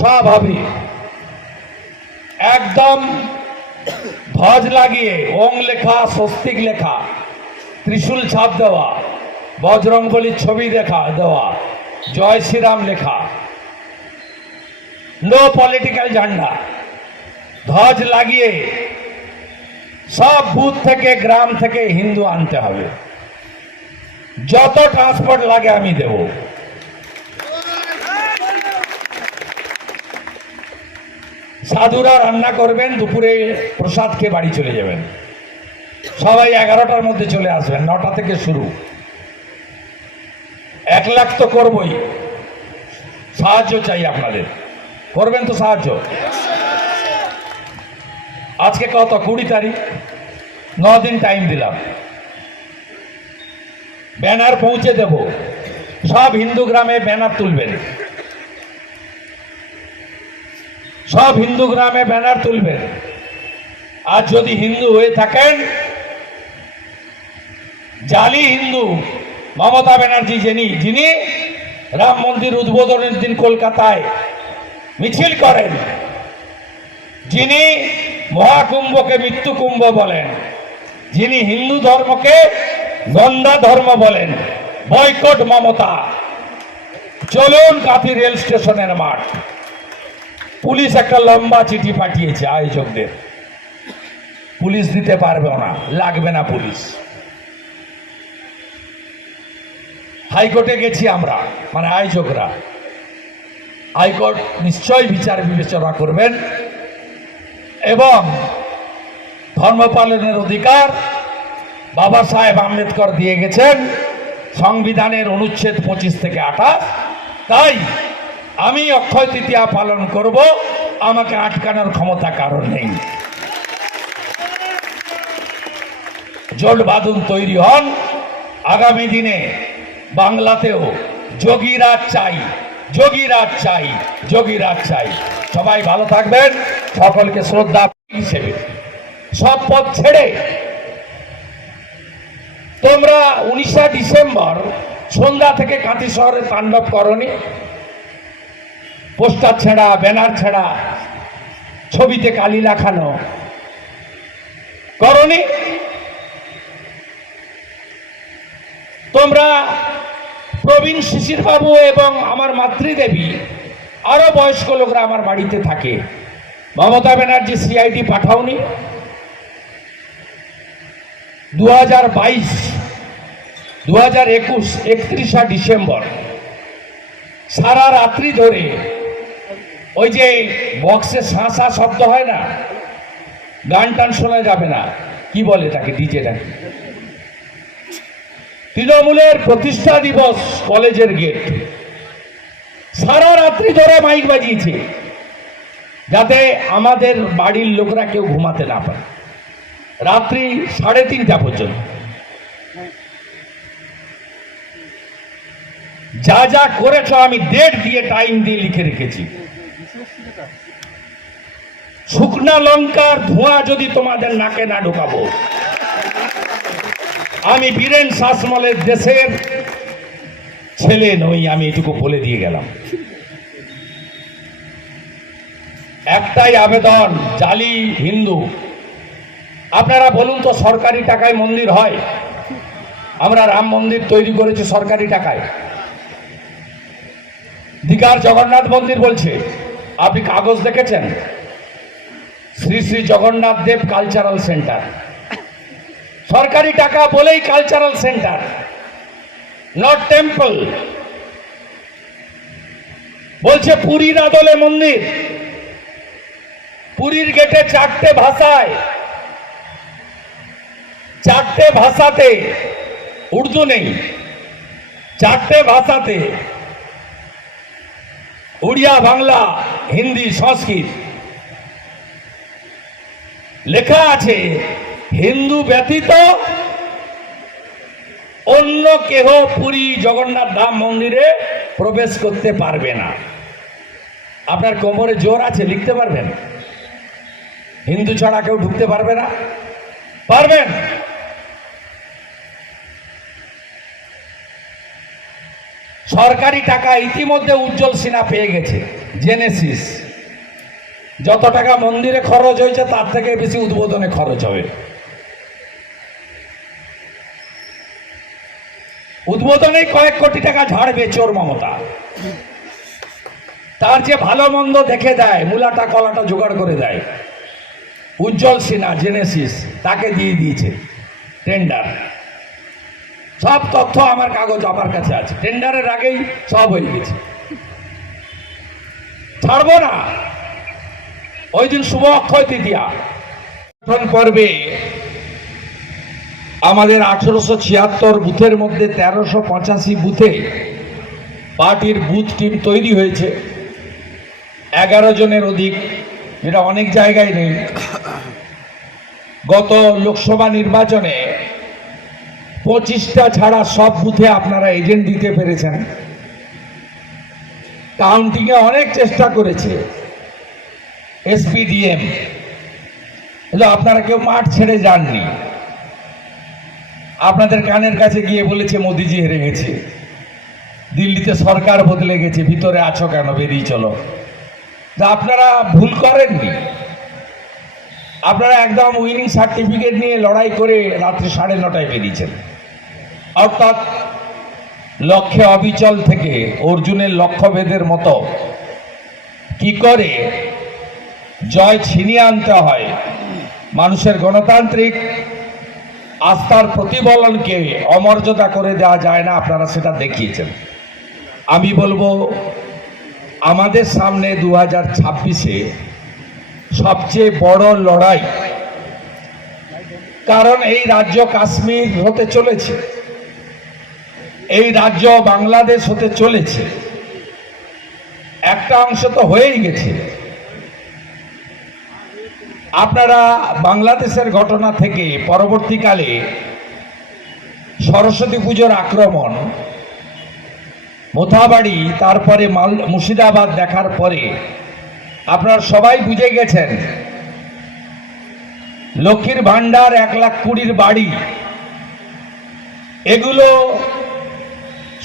স্বভাবে একদম ধ্বজ লাগিয়ে ওং লেখা, স্বস্তিক লেখা, ত্রিশূল ছাপ দেওয়া, বজরংবলীর ছবি দেওয়া, জয় শ্রীরাম লেখা, নো পলিটিক্যাল ঝান্ডা, ধ্বজ লাগিয়ে সব বুথ থেকে গ্রাম থেকে হিন্দু আনতে হবে। যত ট্রান্সপোর্ট লাগে আমি দেব। সাধুরা রান্না করবেন, দুপুরে প্রসাদ খেয়ে বাড়ি চলে যাবেন। সবাই 11টার মধ্যে চলে আসবেন, 9টা থেকে শুরু। 1 লাখ তো করবই, সাহায্য চাই আপনাদের। করবেন তো সাহায্য? আজকে কত? 20 তারিখ, 9 দিন টাইম দিলাম। ব্যানার পৌঁছে দেব, সব হিন্দু গ্রামে ব্যানার তুলবেন, সব হিন্দু গ্রামে ব্যানার তুলবেন। আর যদি হিন্দু হয়ে থাকেন, জালি হিন্দু মমতা ব্যানার্জি যিনি রাম মন্দির উদ্বোধনের দিন কলকাতায় মিছিল করেন, যিনি মহাকুম্ভকে মৃত্যু কুম্ভ বলেন, যিনি হিন্দু ধর্মকে গন্ধা ধর্ম বলেন, বয়কট মমতা। চলুন কাঁথি রেল স্টেশনের মাঠ। পুলিশ একটা লম্বা চিঠি পাঠিয়েছে আয়োজকদের, পুলিশ দিতে পারবে না, লাগবে না পুলিশ। হাইকোর্টে গেছি আমরা, মানে আয়োজকরা। হাইকোর্ট নিশ্চয়ই বিচার বিবেচনা করবেন এবং ধর্ম পালনের অধিকার বাবা সাহেব আম্বেদকর দিয়ে গেছেন সংবিধানের অনুচ্ছেদ 25 থেকে 28। তাই আমি অক্ষয় তৃতীয়া পালন করব, আমাকে আটকানোর ক্ষমতা কারণ নেই। জোট বাঁধুন, তৈরি হন। আগামী দিনে বাংলাতেও যোগীরাজ চাই, যোগীরাজ চাই, যোগীরাজ চাই। সবাই ভালো থাকবেন। সকলকে শ্রদ্ধা হিসেবে সব পথ ছেড়ে তোমরা 19শে ডিসেম্বর সন্ধ্যা থেকে কাঁথি শহরে তাণ্ডব করনি? পোস্টার ছেঁড়া, ব্যানার ছেঁড়া, ছবিতে কালি লাগানো করনি? তোমরা প্রবীণ শিশির বাবু এবং আমার মাতৃদেবী, আরো বয়স্ক লোকরা আমার বাড়িতে থাকে, মমতা ব্যানার্জি সিআইডি পাঠাওনি? 2022, 2021, 31শে ডিসেম্বর সারা রাত্রি ধরে ওই যে বক্সে শাঁসা শব্দ হয় না, গান টান শোনা যাবে না, কি বলে তাকে, ডিজে নাকি, তৃণমূলের প্রতিষ্ঠা দিবস কলেজের গেট, সারা রাত্রি ধরে মাইক বাজিয়েছে যাতে আমাদের বাড়ির লোকরা কেউ ঘুমাতে না পারে, রাত্রি 3:30টা পর্যন্ত। যা যা করেছ আমি ডেট দিয়ে, টাইম দিয়ে লিখে রেখেছি। শুকনা লঙ্কার ধোঁয়া যদি তোমাদের নাকে না ঢোকাবো, আমি বীরেন শাসমলের দেশের ছেলে নই, আমি এটুকু বলে দিয়ে গেলাম। একটাই আবেদন, জালি হিন্দু, আপনারা বলুন তো, সরকারি টাকায় মন্দির হয়? আমরা রাম মন্দির তৈরি করেছি সরকারি টাকায়। দীঘার জগন্নাথ মন্দির বলছে, আপনি কাগজ দেখেছেন? শ্রী শ্রী জগন্নাথ দেব কালচারাল সেন্টার, সরকারি টাকা বলেই কালচারাল সেন্টার, নট টেম্পল। বলছে পুরীর আদলে মন্দির, পুরীর গেটে 4টে ভাষায়, 4টে ভাষাতে, উর্দু নেই, 4টে ভাষাতে, উড়িয়া, বাংলা, হিন্দি, সংস্কৃত লেখা আছে, হিন্দু ব্যতীত অন্য কেহ পুরী জগন্নাথ ধাম মন্দিরে প্রবেশ করতে পারবে না। আপনার কোমরে জোর আছে, লিখতে পারবেন? হিন্দু ছাড়া কেউ ঢুকতে পারবে না? পারবেন? সরকারি টাকা ইতিমধ্যে উজ্জ্বল সিনহা পেয়ে গেছে। জেনেসিস যত টাকা মন্দিরে খরচ হয়েছে তার থেকে বেশি উদ্বোধনে খরচ হবে। উদ্বোধনে কয়েক কোটি টাকা ঝাড়বে চোর মমতা। তার যে ভালো মন্দ দেখে দেয়, মূলাটা কলাটা জোগাড় করে দেয়, উজ্জ্বল সিনহা জেনেসিস তাকে দিয়ে দিয়েছে টেন্ডার। সব তথ্য আমার কাগজ আমার কাছে আছে, টেন্ডারের আগেই সব হয়ে গেছে। ছাড়বো না। ওই দিন শুভ অক্ষয় তৃতীয়া পর্বে আমাদের 1876 বুথের মধ্যে 1385 বুথে পার্টির বুথ টিম তৈরি হয়েছে, 11 জনের অধিক, যেটা অনেক জায়গায় নেই। গত লোকসভা নির্বাচনে 25টা ছাড়া সব বুথে আপনারা এজেন্ট দিতে পেরেছেন। কাউন্টিংয়ে অনেক চেষ্টা করেছে এসপিডিএম, কিন্তু আপনারা কেউ মাঠ ছেড়ে যাননি। আপনাদের কানের কাছে গিয়ে বলেছে মোদিজি হেরে গেছে, দিল্লিতে সরকার বদলে গেছে, ভিতরে আছো কেন, বেরিয়ে চলো। আপনারা ভুল করেননি। আপনারা একদম উইনিং সার্টিফিকেট নিয়ে লড়াই করে রাত্রি 9:30টায় বেরিয়েছেন। অর্থাৎ লক্ষ্যে অবিচল থেকে অর্জুনের লক্ষ্যভেদের মতো কি করে জয় ছিনিয়ে আনতে হয়, মানুষের গণতান্ত্রিক আস্থার প্রতিফলনকে অমর্যাদা করে দেওয়া যায় না, আপনারা সেটা দেখিয়েছেন। আমি বলবো আমাদের সামনে 2026-এ সবচেয়ে বড় লড়াই, কারণ এই রাজ্য কাশ্মীর হতে চলেছে, এই রাজ্য বাংলাদেশ হতে চলেছে, একটা অংশ তো হয়েই গেছে। আপনারা বাংলাদেশের ঘটনা থেকে পরবর্তীকালে সরস্বতী পুজোর আক্রমণ, মোথাবাড়ি, তারপরে মুর্শিদাবাদ দেখার পরে আপনারা সবাই বুঝে গেছেন লক্ষ্মীর ভান্ডার, 1,20,000 বাড়ি, এগুলো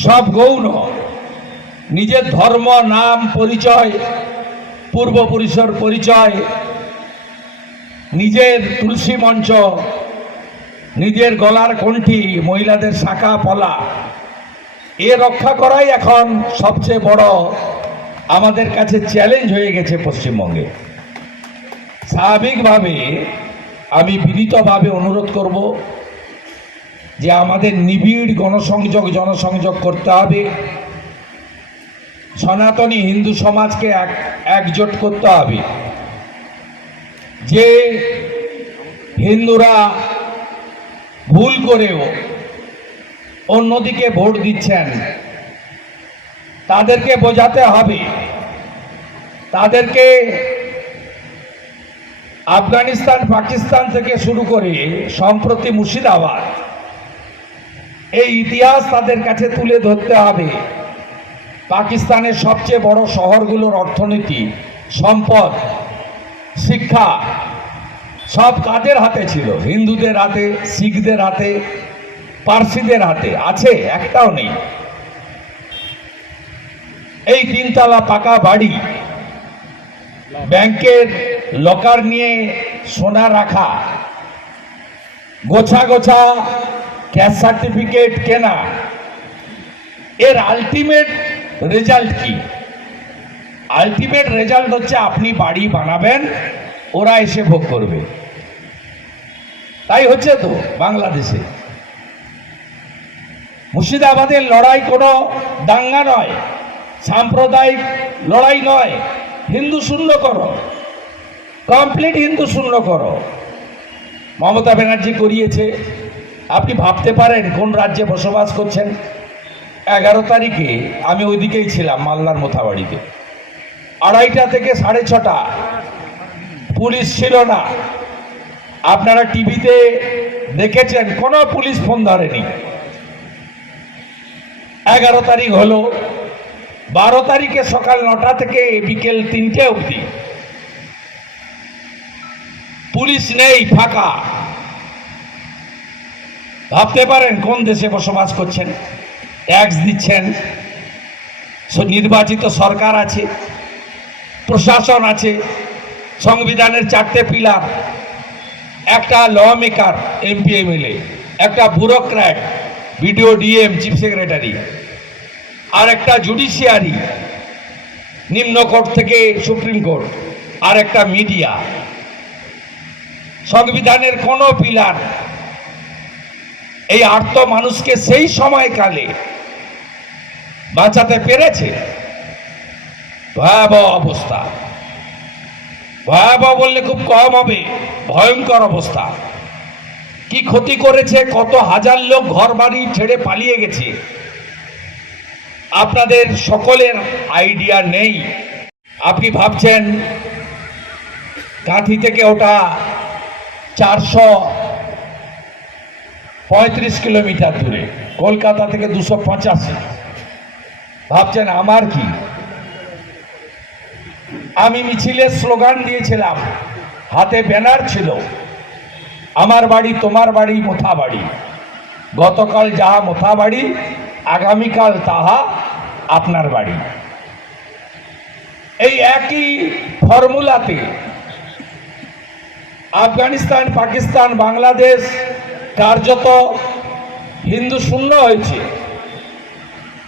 সব গৌণ। নিজের ধর্ম, নাম, পরিচয়, পূর্বপুরুষের পরিচয়, নিজের তুলসী মঞ্চ, নিজের গলার কণ্ঠি, মহিলাদের শাখা পলা, এ রক্ষা করাই এখন সবচেয়ে বড় আমাদের কাছে চ্যালেঞ্জ হয়ে গেছে পশ্চিমবঙ্গে। স্বাভাবিকভাবে আমি বিনীতভাবে অনুরোধ করব যে আমাদের নিবিড় জনসংযোগ করতে হবে, সনাতনী হিন্দু সমাজকে একজোট করতে হবে। যে হিন্দুরা ভুল করেও অন্যদিকে ভোট দিচ্ছেন তাদেরকে বোঝাতে হবে, তাদেরকে আফগানিস্তান, পাকিস্তান থেকে শুরু করে সম্প্রতি মুর্শিদাবাদ, এই ইতিহাস তাদের কাছে তুলে ধরতে হবে। পাকিস্তানের সবচেয়ে বড় শহরগুলোর অর্থনীতি, সম্পদ, শিক্ষা সব কাদের হাতে ছিল? হিন্দুদের হাতে, শিখদের হাতে, পার্সিদের হাতে আছে? একটাও নেই। এই 3 তলা পাকা বাড়ি, ব্যাংকের লকার নিয়ে সোনা রাখা, গোছা গোছা ক্যাশ সার্টিফিকেট কেনা, এর আলটিমেট রেজাল্ট কি? আলটিমেট রেজাল্ট হচ্ছে আপনি বাড়ি বানাবেন, ওরা এসে ভোগ করবে। তাই হচ্ছে তো বাংলাদেশে। মুর্শিদাবাদের লড়াই কোনো দাঙ্গা নয়, সাম্প্রদায়িক লড়াই নয়। হিন্দু শূন্য করো, কমপ্লিট হিন্দু শূন্য করো। মমতা ব্যানার্জি করিয়েছে। আপনি ভাবতে পারেন কোন রাজ্যে বসবাস করছেন। 11 তারিখে আমি ওইদিকেই ছিলাম, মালদার মোথাবাড়িতে। 2:30 থেকে 6:30 পুলিশ ছিল না। আপনারা টিভিতে দেখেছেন, কোনো পুলিশ ফোন ধরেনি। 11 তারিখ হলো, 12 তারিখে সকাল 9টা থেকে বিকেল 3টে অবধি পুলিশ নেই, ফাঁকা। ভাবতে পারেন কোন দেশে বসবাস করছেন। ট্যাক্স দিচ্ছেন, নির্বাচিত সরকার আছে, প্রশাসন আছে, সংবিধানের 4টে পিলার, একটা ল মেকার এমপি এমএলএ, একটা bureaucrat BDO DM chief secretary, আর একটা জুডিশিয়ারি নিম্ন কোর্ট থেকে সুপ্রিম কোর্ট, আর একটা মিডিয়া। সংবিধানের কোনো পিলার এই আর্ত মানুষকে সেই সময়কালে বাঁচাতে পেরেছে? ভয়াবহ অবস্থা, ভয়াবহ বললে খুব কম হবে, ভয়ঙ্কর অবস্থা। কি ক্ষতি করেছে, কত হাজার লোক ঘর বাড়ি ছেড়ে পালিয়ে গেছে, আপনাদের সকলের আইডিয়া নেই। আপনি ভাবছেন কাঁথি থেকে ওটা 435 কিলোমিটার দূরে, কলকাতা থেকে 285। ভাবছেন আমার কি? আমি মিছিলের স্লোগান দিয়েছিলাম, হাতে ব্যানার ছিল, আমার বাড়ি তোমার বাড়ি মোথাবাড়ি, গতকাল যাহা মোথাবাড়ি আগামীকাল তাহা আপনার বাড়ি। এই একই ফর্মুলাতে আফগানিস্তান, পাকিস্তান, বাংলাদেশ কার্যত হিন্দু শূন্য হয়েছে।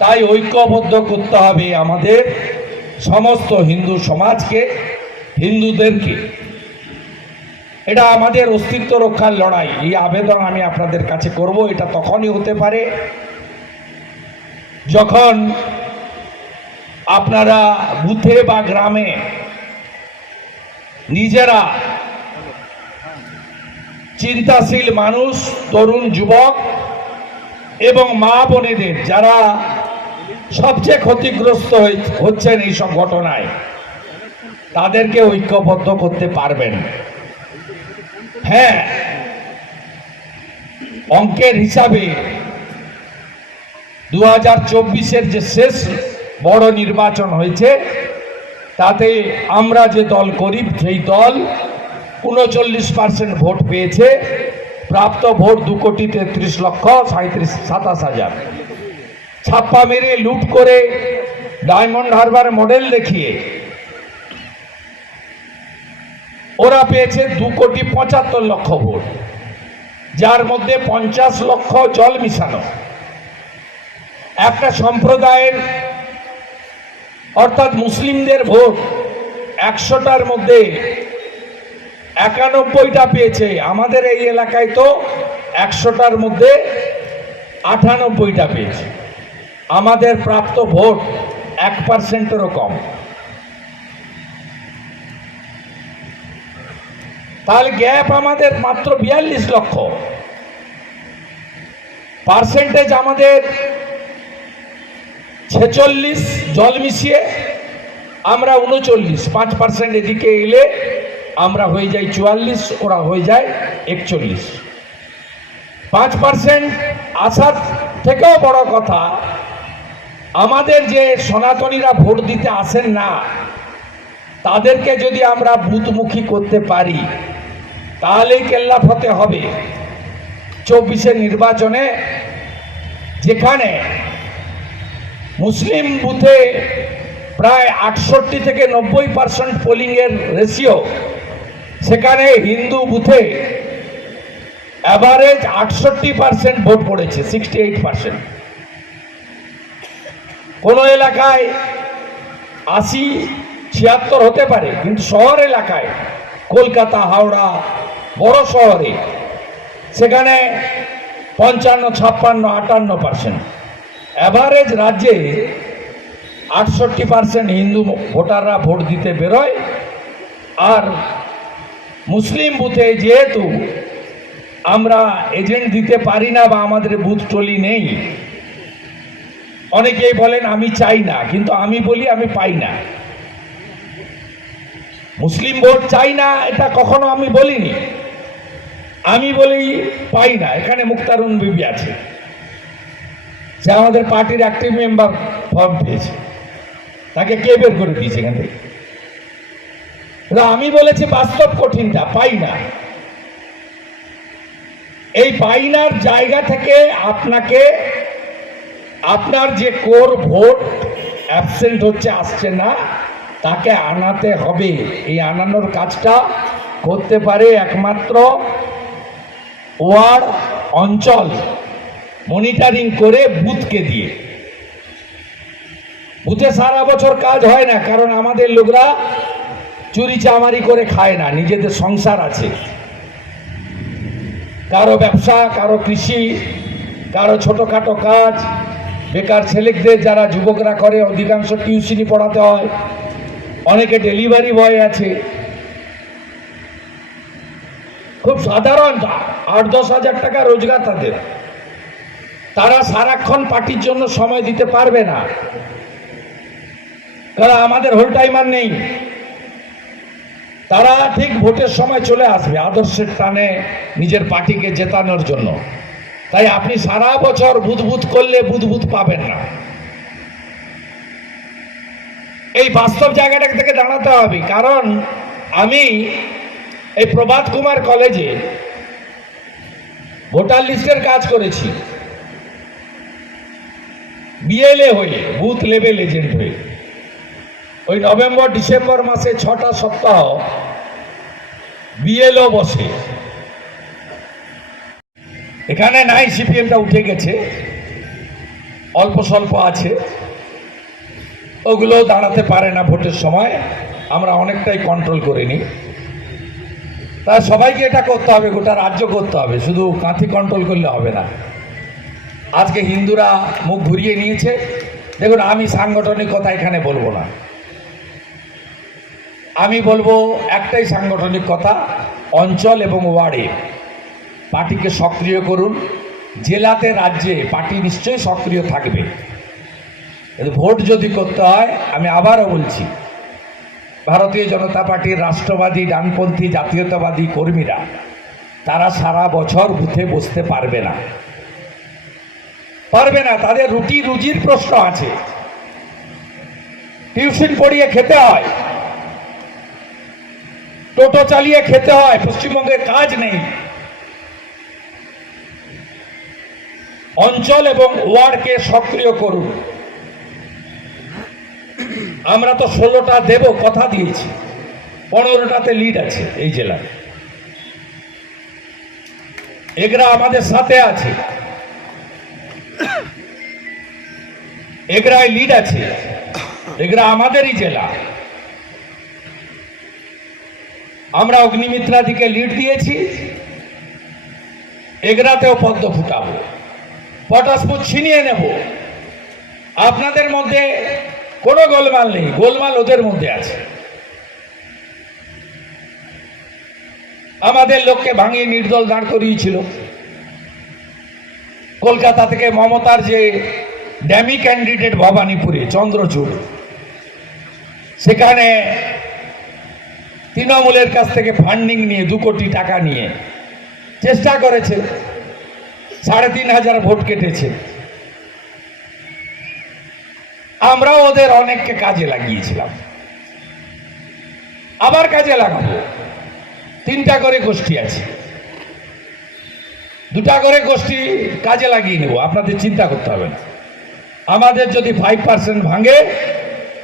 তাই ঐক্যবদ্ধ করতে হবে আমাদের সমস্ত হিন্দু সমাজকে, হিন্দুদেরকে। এটা আমাদের অস্তিত্ব রক্ষার লড়াই। এই আবেদন আমি আপনাদের কাছে করব। এটা তখনই হতে পারে যখন আপনারা বুথে বা গ্রামে নিজেরা চিন্তাশীল মানুষ, তরুণ যুবক এবং মা বোনেদের যারা সবচেয়ে ক্ষতিগ্রস্ত হচ্ছেন এইসব ঘটনায়, তাদেরকে ঐক্যবদ্ধ করতে পারবেন। হ্যাঁ, অঙ্কের হিসাবে 2024-এর যে শেষ বড় নির্বাচন হয়েছে, তাতে আমরা যে দল করি সেই দল 39% ভোট পেয়েছে। প্রাপ্ত ভোট 2,33,27,000। ছাপ্পা মেরে, লুট করে, ডায়মন্ড হারবার মডেল দেখিয়ে ওরা পেয়েছে 2,75,00,000 ভোট, যার মধ্যে 50 লক্ষ জল মিশানো। একটা সম্প্রদায়ের অর্থাৎ মুসলিমদের ভোট 100টার মধ্যে 91টা পেয়েছে। আমাদের এই এলাকায় তো 100টার মধ্যে 98টা পেয়েছে। আমাদের প্রাপ্ত ভোট 1%-এরও কম। তাহলে গ্যাপ আমাদের মাত্র 42 লক্ষ। পার্সেন্টেজ আমাদের 46, জল মিশিয়ে আমরা 39। 5% এদিকে এলে আমরা হয়ে যাই 44, ওরা হয়ে যায় 41। 5% আসার থেকেও বড় কথা, আমাদের যে সনাতনীরা ভোট দিতে আসেন না, তাদেরকে যদি আমরা বুথমুখী করতে পারি, তাহলেই কেল্লা ফতে হবে 24-এর নির্বাচনে। যেখানে মুসলিম বুথে প্রায় 68 থেকে 90% পোলিংয়ের রেশিও, সেখানে হিন্দু বুথে অ্যাভারেজ 68% ভোট পড়েছে, 68%। কোনো এলাকায় 80-76 হতে পারে, কিন্তু শহর এলাকায়, কলকাতা, হাওড়া, বড় শহরে, সেখানে 55, 56, 58%। অ্যাভারেজ রাজ্যে 68% হিন্দু ভোটাররা ভোট দিতে বেরোয়। আর মুসলিম বুথে যেহেতু আমরা এজেন্ট দিতে পারি না বা আমাদের বুথ টলি নেই, অনেকেই বলেন আমি চাই না, কিন্তু আমি বলি আমি পাই না। মুসলিম ভোট চাই না এটা কখনো আমি বলিনি, আমি বলি পাই না। এখানে মুক্তারুন বিবি আছে, সে আমাদের পার্টির অ্যাক্টিভ মেম্বার ফর্ম পেয়েছে, তাকে কে বের করে দিয়েছে এখান থেকে? আমি বলেছি বাস্তব কঠিনটা, পাই না। এই পাইনার জায়গা থেকে আপনাকে আপনার যে কোর ভোট অ্যাবসেন্ট হচ্ছে, আসছে না, তাকে আনাতে হবে। এই আনানোর কাজটা করতে পারে একমাত্র ওয়ার্ড অঞ্চল মনিটরিং করে বুথকে দিয়ে। বুথে সারা বছর কাজ হয় না, কারণ আমাদের লোকরা চুরি চামারি করে খায় না, নিজেদের সংসার আছে। কারো ব্যবসা, কারো কৃষি, কারো ছোটখাটো কাজ, বেকার ছেলেদের যারা যুবকরা করে, অধিকাংশ টিউশনি পড়াতে হয়, অনেকে ডেলিভারি বয় আছে। খুব সাধারণ 8-10 হাজার টাকা রোজগার তাদের। তারা সারাক্ষণ পার্টির জন্য সময় দিতে পারবে না, কারণ আমাদের হোল টাইমার নেই। তারা ঠিক ভোটের সময় চলে আসবে আদর্শের টানে নিজের পার্টিকে জেতানোর জন্য। তাই আপনি সারা বছর বুদবুদ করলে বুদবুদ পাবেন না। এই বাস্তব জায়গাটা থেকে দাঁড়াতে হবে। কারণ আমি এই প্রভাত কুমার কলেজে ভোটার লিস্টের কাজ করেছি, বিএলএ হয়ে, বুথ লেভেল এজেন্ট হয়ে। ওই নভেম্বর ডিসেম্বর মাসে 6টা সপ্তাহ বিএলও বসে। এখানে নাই, সিপিএমটা উঠে গেছে, অল্প স্বল্প আছে, ওগুলো দাঁড়াতে পারে না ভোটের সময়। আমরা অনেকটাই কন্ট্রোল করে নিই। তা সবাইকে এটা করতে হবে, গোটা রাজ্য করতে হবে, শুধু কাঁথি কন্ট্রোল করলে হবে না। আজকে হিন্দুরা মুখ ঘুরিয়ে নিয়েছে। দেখুন, আমি সাংগঠনিক কথা এখানে বলবো না, আমি বলবো একটাই সাংগঠনিক কথা, অঞ্চল এবং ওয়ার্ডে পার্টিকে সক্রিয় করুন। জেলাতে, রাজ্যে পার্টি নিশ্চয়ই সক্রিয় থাকবে। ভোট যদি করতে হয়, আমি আবারও বলছি, ভারতীয় জনতা পার্টির রাষ্ট্রবাদী, ডানপন্থী, জাতীয়তাবাদী কর্মীরা তারা সারা বছর বুথে বসতে পারবে না, পারবে না। তাদের রুটি রুজির প্রশ্ন আছে, টিউশন পড়িয়ে খেতে হয়, টোটো চালিয়ে খেতে হয়, পশ্চিমবঙ্গে কাজ নেই। অঞ্চল এবং ওয়ার্ডকে সক্রিয় করুন। আমরা তো 16টা দেব, কথা দিয়েছি, 15টাতে লিড আছে এই জেলায়। এগরা আমাদের সাথে আছে, এগরায় লিড আছে, এগরা আমাদেরই জেলা। আমরা অগ্নিমিত্রাদিকে লিড দিয়েছি, এগরাতেও পদ্ম ফুটাবো, পটাশপুর ছিনিয়ে নেব। আপনাদের মধ্যে কোনো গোলমাল নেই, গোলমাল ওদের মধ্যে আছে। আমাদের লোককে ভাঙিয়ে নির্দল দাঁড় করিয়েছিল। কলকাতা থেকে মমতার যে ড্যামি ক্যান্ডিডেট ভবানীপুরে, চন্দ্রচূড়, সেখানে তৃণমূলের কাছ থেকে ফান্ডিং নিয়ে 2 কোটি টাকা নিয়ে চেষ্টা করেছে, 3,500 ভোট কেটেছে। আমরাও ওদের অনেককে কাজে লাগিয়েছিলাম, আবার কাজে লাগাবো। 3টা করে গোষ্ঠী আছে, 2টা করে গোষ্ঠী কাজে লাগিয়ে নেব, আপনাদের চিন্তা করতে হবে না। আমাদের যদি 5% ভাঙে,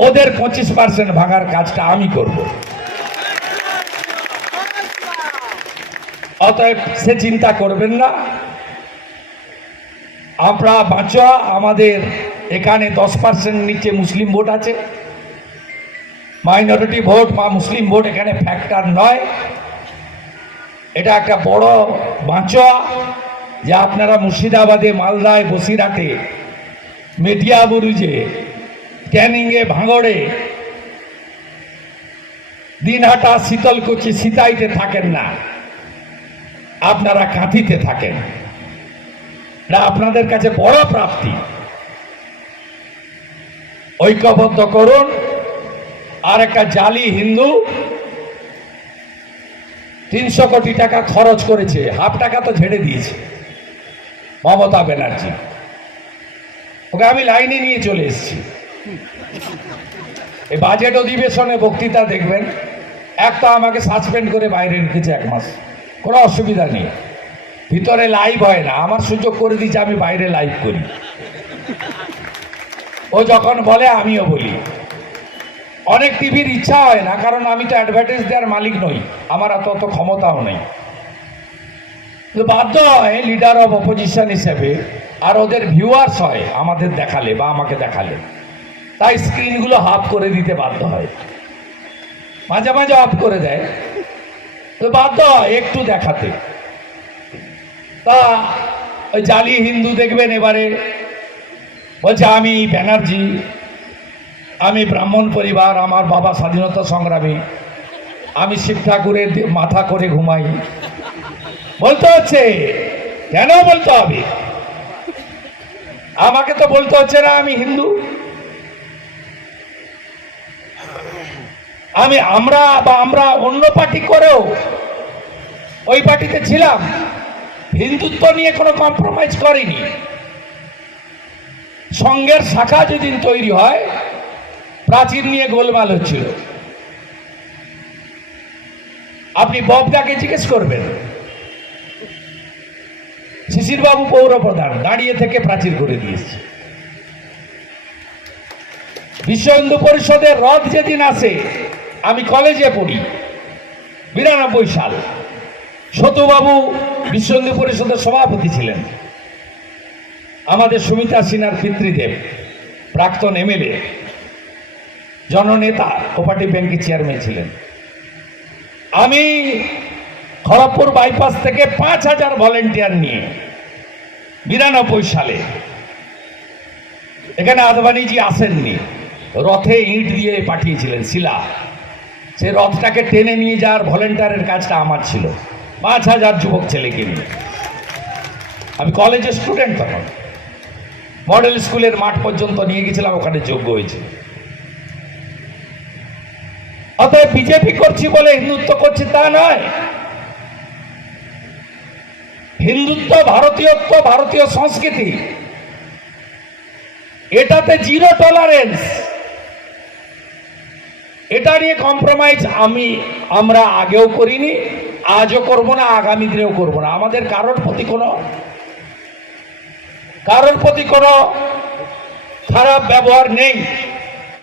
ওদের 25% ভাঙার কাজটা আমি করব। অতএব সে চিন্তা করবেন না। আমরা বাঁচা, আমাদের এখানে 10% নিচে মুসলিম ভোট আছে। মাইনরিটি ভোট বা মুসলিম ভোট এখানে ফ্যাক্টর নয়। এটা একটা বড় বাঁচোয়া যে আপনারা মুর্শিদাবাদে, মালদায়, বসিরহাটে, মেটিয়াবুরুজে, ক্যানিংয়ে, ভাঙড়ে, দিনহাটা, শীতলকুচি, সিতাইতে থাকেন না, আপনারা কাঁথিতে থাকেন। এটা আপনাদের কাছে বড় প্রাপ্তি। ঐক্যবদ্ধ করুন। আর একটা জালি হিন্দু 300 কোটি টাকা খরচ করেছে, হাফ টাকা তো ঝেড়ে দিয়েছে মমতা ব্যানার্জি। ওকে আমি লাইনে নিয়ে চলে এসেছি। এই বাজেট অধিবেশনে বক্তৃতা দেখবেন, এক তো আমাকে সাসপেন্ড করে বাইরে রেখেছে 1 মাস, কোনো অসুবিধা নেই, ভিতরে লাইভ হয় না, আমার সুযোগ করে দিয়েছে আমি বাইরে লাইভ করি। ও যখন বলে আমিও বলি। অনেক টিভির ইচ্ছা হয় না, কারণ আমি তো অ্যাডভার্টাইজ দেওয়ার মালিক নই, আমার অত ক্ষমতাও নেই। তো বাধ্য হয় লিডার অফ অপোজিশন হিসেবে, আর ওদের ভিউয়ার্স হয় আমাদের দেখালে বা আমাকে দেখালে, তাই স্ক্রিনগুলো হাফ করে দিতে বাধ্য হয়, মাঝে মাঝে অফ করে দেয়, তো বাধ্য হয় একটু দেখাতে। তা ওই জালি হিন্দু দেখবেন এবারে বলছে আমি ব্যানার্জি, আমি ব্রাহ্মণ পরিবার, আমার বাবা স্বাধীনতা সংগ্রামী, আমি শিব ঠাকুরের মাথা করে ঘুমাই। বলতে হচ্ছে, কেন বলতে হবে? আমাকে তো বলতে হচ্ছে না আমি হিন্দু। আমরা অন্য পার্টি করেও ওই পার্টিতে ছিলাম, হিন্দুত্ব নিয়ে কোনো কম্প্রোমাইজ করিনি। সংঘের শাখা যেদিন তৈরি হয়, প্রাচীর নিয়ে গোলমাল হচ্ছিল। আপনি ববদাকে জিজ্ঞেস করবেন, শিশির বাবু পৌর প্রধান দাঁড়িয়ে থেকে প্রাচীর করে দিয়েছে। বিশ্ব হিন্দু পরিষদের রথ যেদিন আসে, আমি কলেজে পড়ি, 92 সাল, সতুবাবু বিশ্ব হিন্দু পরিষদের সভাপতি ছিলেন। আমাদের সুমিতা সিনহার পিতৃদেব, প্রাক্তন এমএলএ, জননেতা, কোঅপারেটিভ ব্যাংকের চেয়ারম্যান ছিলেন। আমি খড়গপুর বাইপাস থেকে 5000 ভলেন্টিয়ার নিয়ে 92 সালে, এখানে আদবানিজি আসেননি, রথে ইট দিয়ে পাঠিয়েছিলেন শিলা, সে রথটাকে টেনে নিয়ে যাওয়ার ভলেন্টিয়ারের কাজটা আমার ছিল, 5000 যুবক ছেলেকে নিয়ে। আমি কলেজের স্টুডেন্ট, তখন মডেল স্কুলের মাঠ পর্যন্ত নিয়ে গেছিলাম, ওখানে যোগ্য হয়েছে। অতএব বিজেপি করছি বলে হিন্দুত্ব করছি তা নয়। হিন্দুত্ব, ভারতীয়ত্ব, ভারতীয় সংস্কৃতি, এটাতে জিরো টলারেন্স, এটা নিয়ে কম্প্রোমাইজ আমরা আগেও করিনি, আজও করব না, আগামী দিনেও করব না। আমাদের কারোর প্রতি কোনো খারাপ ব্যবহার নেই।